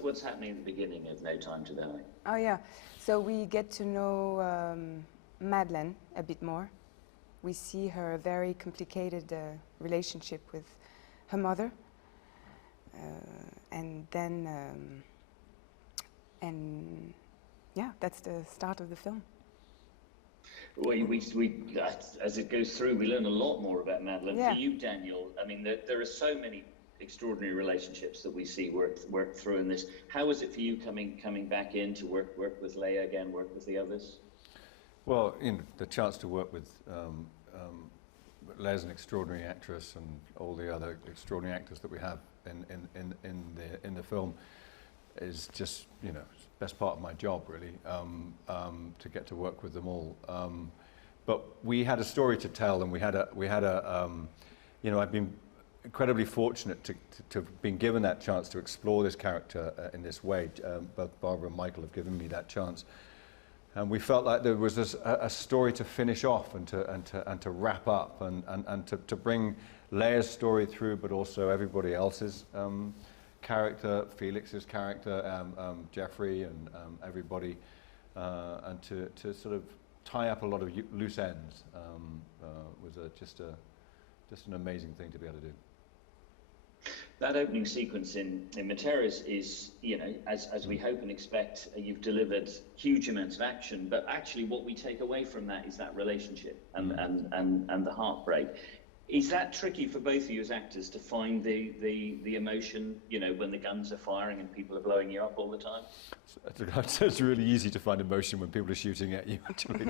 what's happening at the beginning of No Time to Die? Oh yeah, so we get to know Madeleine a bit more. We see her very complicated relationship with her mother, and then and yeah, that's the start of the film. As it goes through, we learn a lot more about Madeleine. Yeah. For you, Daniel, I mean, there are so many extraordinary relationships that we see work through in this. How was it for you coming back in to work with Leia again, work with the others? Well, the chance to work with Leia's an extraordinary actress, and all the other extraordinary actors that we have in the film is just best part of my job, really, to get to work with them all. But we had a story to tell, and we had a I've been incredibly fortunate to have been given that chance to explore this character in this way. Both Barbara and Michael have given me that chance, and we felt like there was a story to finish off and to wrap up and to bring Leia's story through, but also everybody else's character, Felix's character, Jeffrey, and everybody, and to sort of tie up a lot of loose ends was just an amazing thing to be able to do. That opening sequence in Materas is, as we hope and expect, you've delivered huge amounts of action, but actually what we take away from that is that relationship and the heartbreak. Is that tricky for both of you as actors to find the emotion, when the guns are firing and people are blowing you up all the time? It's really easy to find emotion when people are shooting at you, actually.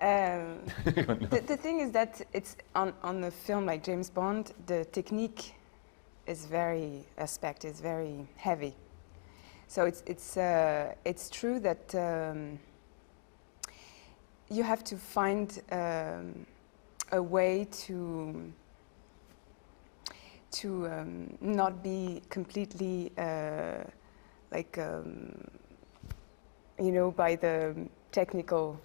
The thing is that it's on the film like James Bond, the technique is very heavy. So it's true that you have to find a way to not be completely by the technical.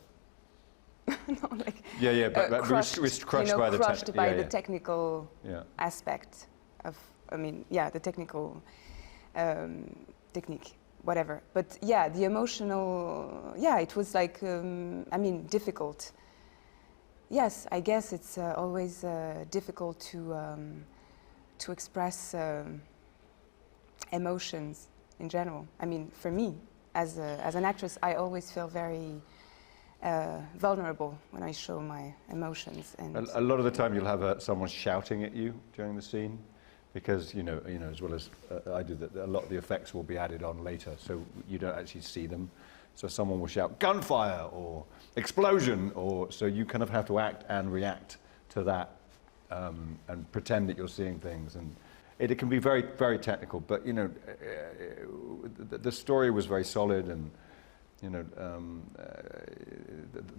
crushed by the technical aspect of, the technical technique, whatever. But yeah, the emotional, it was like, difficult. Yes, I guess it's always difficult to express emotions in general. For me, as an actress, I always feel very vulnerable when I show my emotions. And a lot of the time you'll have someone shouting at you during the scene, because as well as I do, that a lot of the effects will be added on later, so you don't actually see them. So someone will shout gunfire or explosion, so you kind of have to act and react to that, and pretend that you're seeing things, and it can be very, very technical. But the story was very solid, and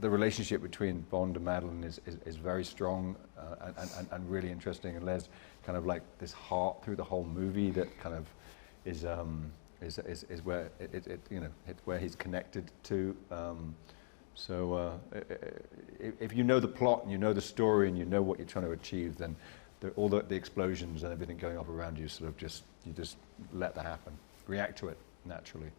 the relationship between Bond and Madeleine is very strong, and really interesting, and there's kind of like this heart through the whole movie that kind of is where it's where he's connected to. So if you know the plot and you know the story and you know what you're trying to achieve, then all the explosions and everything going off around you, you just let that happen, react to it naturally.